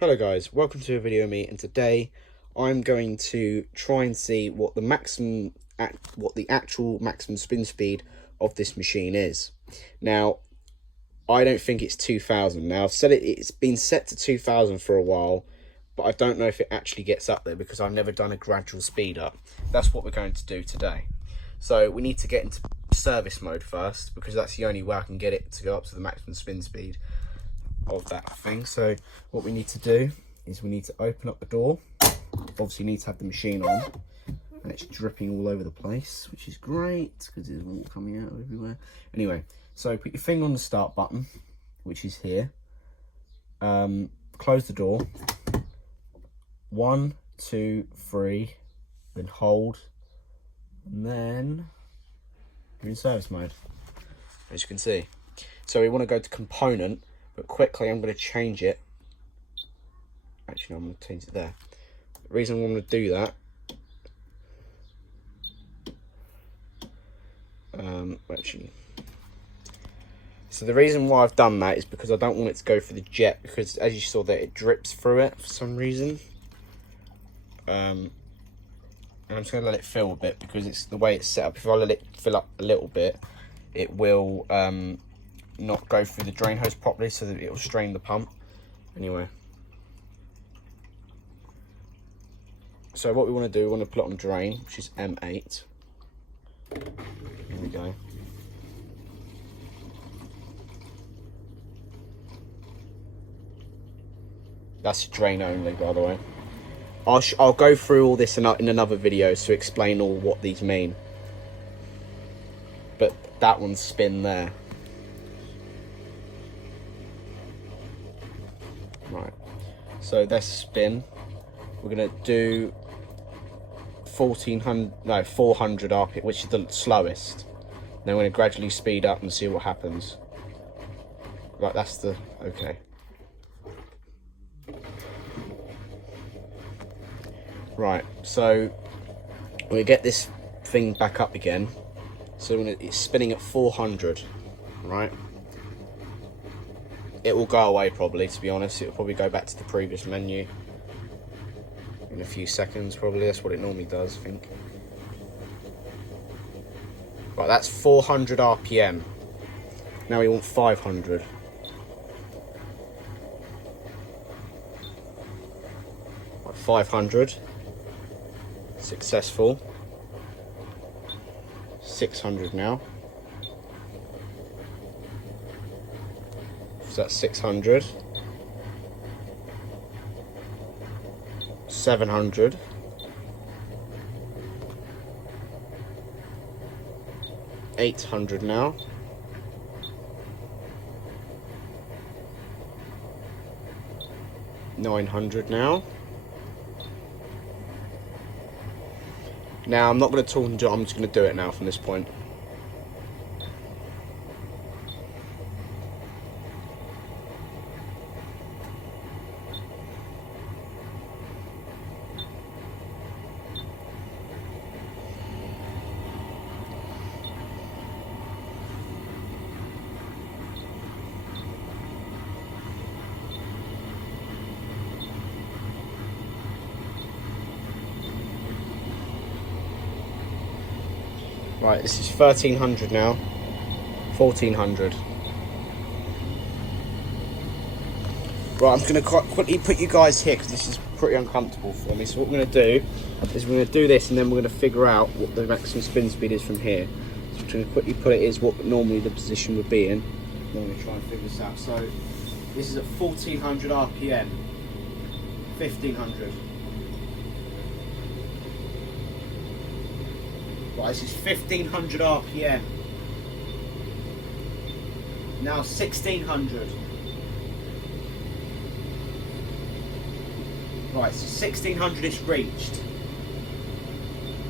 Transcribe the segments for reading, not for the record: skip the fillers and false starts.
Hello guys, welcome to a video of me, and today I'm going to try and see what the actual maximum spin speed of this machine is. Now, I don't think it's 2000. Now I've said it's been set to 2000 for a while, but I don't know if it actually gets up there because I've never done a gradual speed up. That's what we're going to do today. So we need to get into service mode first, because that's the only way I can get it to go up to the maximum spin speed of that thing. So what we need to do is we need to open up the door. Obviously need to have the machine on, and it's dripping all over the place, which is great because there's water coming out everywhere. Anyway, so put your finger on the start button, which is here. Close the door. 1, 2, 3, then hold, and then you're in service mode, as you can see. So we want to go to component, but quickly I'm going to change it. Actually, no, I'm going to change it there. The reason I want to do that, so the reason why I've done that is because I don't want it to go for the jet, because as you saw that it drips through it for some reason. And I'm just going to let it fill a bit because it's the way it's set up. If I let it fill up a little bit, it will not go through the drain hose properly, so that it will strain the pump. Anyway, so what we want to do, we want to put it on drain, which is M8. Here we go. That's drain only, by the way. I'll go through all this in another video to explain all what these mean. But that one's spin there. Right, so that's spin. We're gonna do 400 RPM, which is the slowest. Then we're gonna gradually speed up and see what happens. Right, that's the okay. Right, so we get this thing back up again. So it's spinning at 400, right? It will go away probably, to be honest. It will probably go back to the previous menu in a few seconds, probably. That's what it normally does, I think. Right, that's 400 RPM. Now we want 500. Right, 500. Successful. 600 now. So that's 600. 700. 800 now. 900 now. Now I'm not going to talk and do it, I'm just going to do it now from this point. Right, this is 1300 now. 1400. Right, I'm going to quickly put you guys here because this is pretty uncomfortable for me. So what we're going to do is we're going to do this, and then we're going to figure out what the maximum spin speed is from here. So I'm going to quickly put it as what normally the position would be in. I'm going to try and figure this out. So this is at 1400 RPM. 1500. Right, this is 1500 RPM. Now 1600. Right, so 1600 is reached.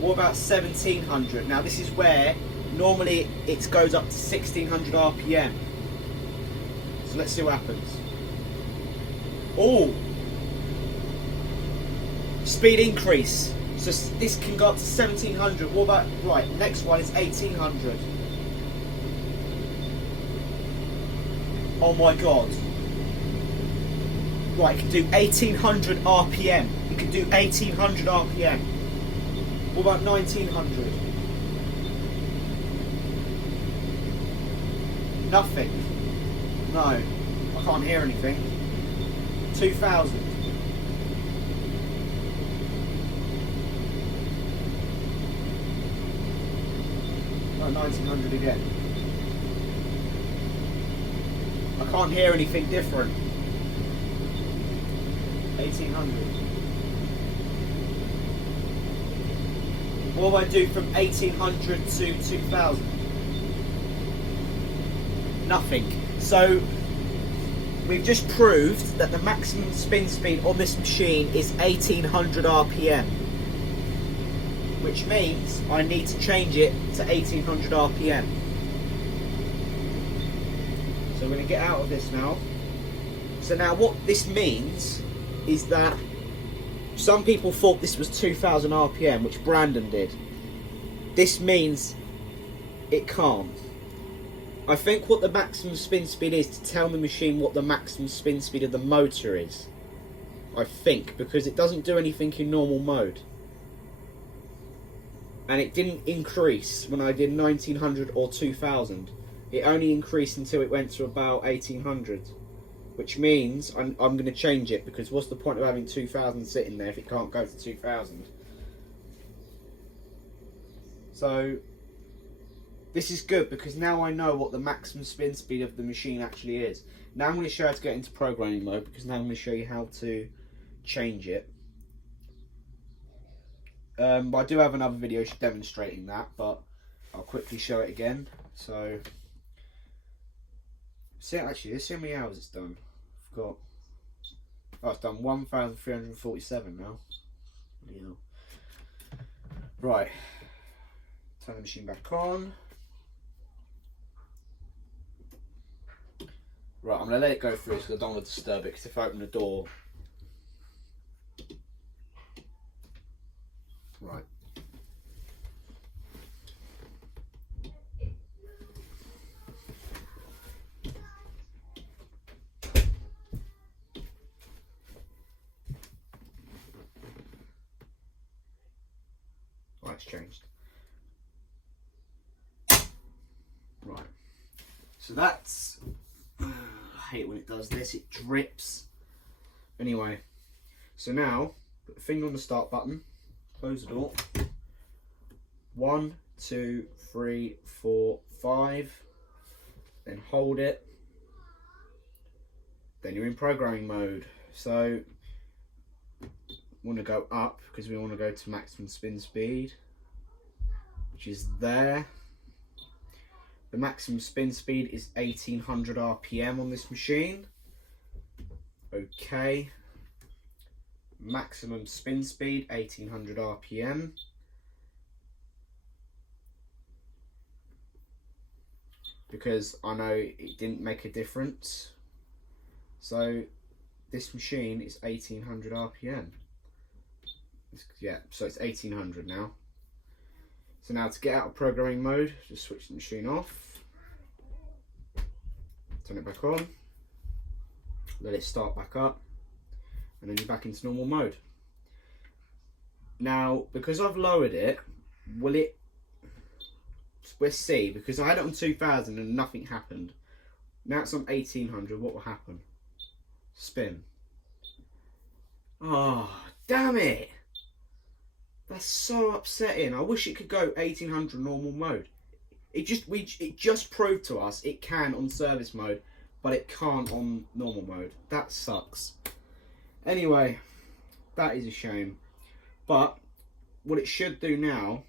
What about 1700? Now this is where normally it goes up to 1600 RPM. So let's see what happens. Oh! Speed increase. So this can go up to 1700. What about, right, next one is 1800. Oh my god. Right, it can do 1800 RPM. It can do 1800 RPM. What about 1900? Nothing. No, I can't hear anything. 2000. Oh, 1900 again. I can't hear anything different. 1800. What do I do from 1800 to 2000? Nothing. So we've just proved that the maximum spin speed on this machine is 1800 RPM, which means I need to change it to 1800 RPM. So we're going to get out of this now. So now what this means is that some people thought this was 2000 RPM, which Brandon did. This means it can't. I think what the maximum spin speed is to tell the machine what the maximum spin speed of the motor is. I think, because it doesn't do anything in normal mode. And it didn't increase when I did 1900 or 2000. It only increased until it went to about 1800. Which means I'm going to change it, because what's the point of having 2000 sitting there if it can't go to 2000? So this is good, because now I know what the maximum spin speed of the machine actually is. Now I'm going to show you how to get into programming mode, because now I'm going to show you how to change it. But I do have another video demonstrating that, but I'll quickly show it again. So, see, actually, let's see how many hours it's done. I've got, oh, it's done 1,347 now. Yeah. Right, turn the machine back on. Right, I'm going to let it go through because I don't want to disturb it, because if I open the door... Right. Right, it's changed. Right. So that's... I hate when it does this, it drips. Anyway, so now, put the finger on the start button, close the door. 1, 2, 3, 4, 5. Then hold it. Then you're in programming mode. So, we want to go up because we want to go to maximum spin speed, which is there. The maximum spin speed is 1800 RPM on this machine. Okay. Maximum spin speed 1800 RPM. Because I know it didn't make a difference. So this machine is 1800 RPM. Yeah, so it's 1800 now. So now to get out of programming mode, just switch the machine off. Turn it back on. Let it start back up. And then you're back into normal mode. Now, because I've lowered it, will it... We'll see, because I had it on 2000 and nothing happened. Now it's on 1800, what will happen? Spin. Oh, damn it! That's so upsetting. I wish it could go 1800 normal mode. It just proved to us it can on service mode, but it can't on normal mode. That sucks. Anyway, that is a shame. But what it should do now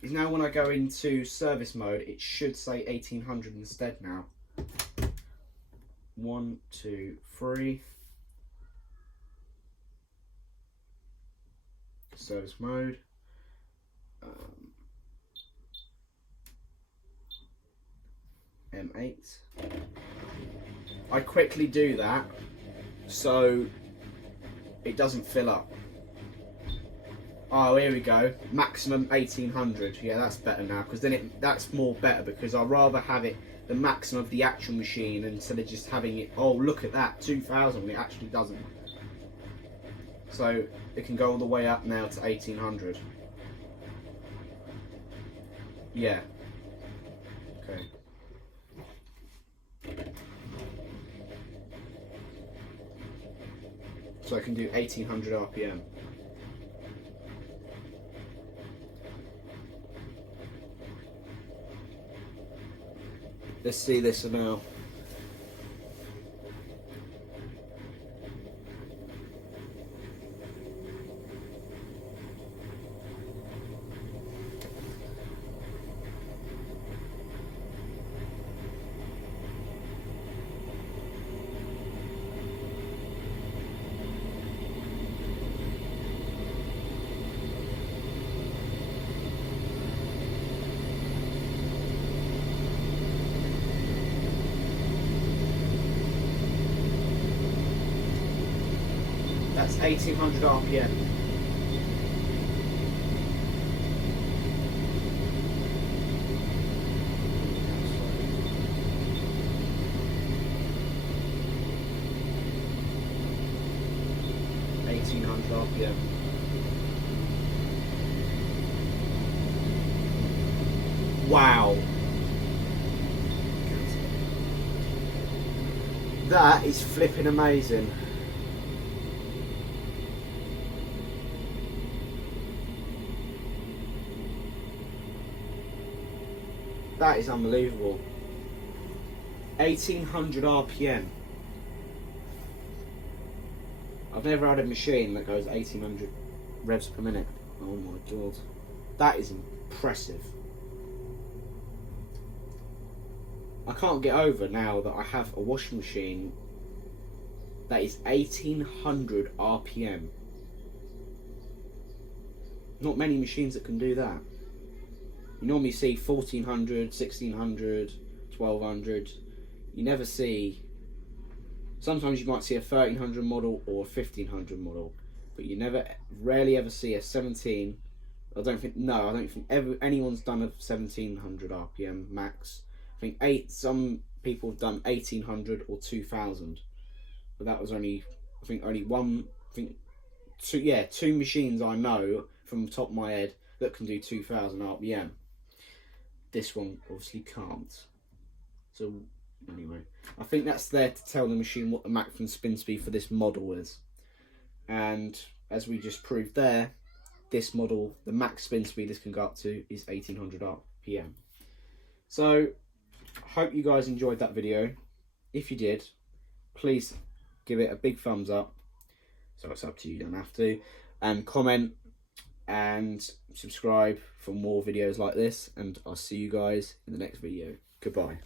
is, now when I go into service mode, it should say 1800 instead now. 1, 2, 3. Service mode. M8. I quickly do that so it doesn't fill up. Oh, here we go. Maximum 1800. Yeah, that's better now, because then that's more better, because I'd rather have it the maximum of the actual machine instead of just having it, oh look at that, 2000, when it actually doesn't. So it can go all the way up now to 1800. Yeah. Okay. So I can do 1800 RPM. Let's see this now. That's 1800 RPM. RPM. Wow. That is flipping amazing. That is unbelievable. 1800 RPM. I've never had a machine that goes 1800 revs per minute. Oh my god. That is impressive. I can't get over now that I have a washing machine that is 1800 RPM. Not many machines that can do that. You normally see 1400, 1600, 1200. You never see... Sometimes you might see a 1300 model or a 1500 model, but you rarely ever see a 17. I don't think anyone's done a 1700 RPM max. I think some people have done 1800 or 2000, but that was only, two machines I know from the top of my head that can do 2000 RPM. This one obviously can't. So anyway, I think that's there to tell the machine what the maximum spin speed for this model is. And as we just proved there, this model, the max spin speed this can go up to is 1800 RPM. So, hope you guys enjoyed that video. If you did, please give it a big thumbs up. So it's up to you, you don't have to. And comment and subscribe for more videos like this. And I'll see you guys in the next video. Goodbye.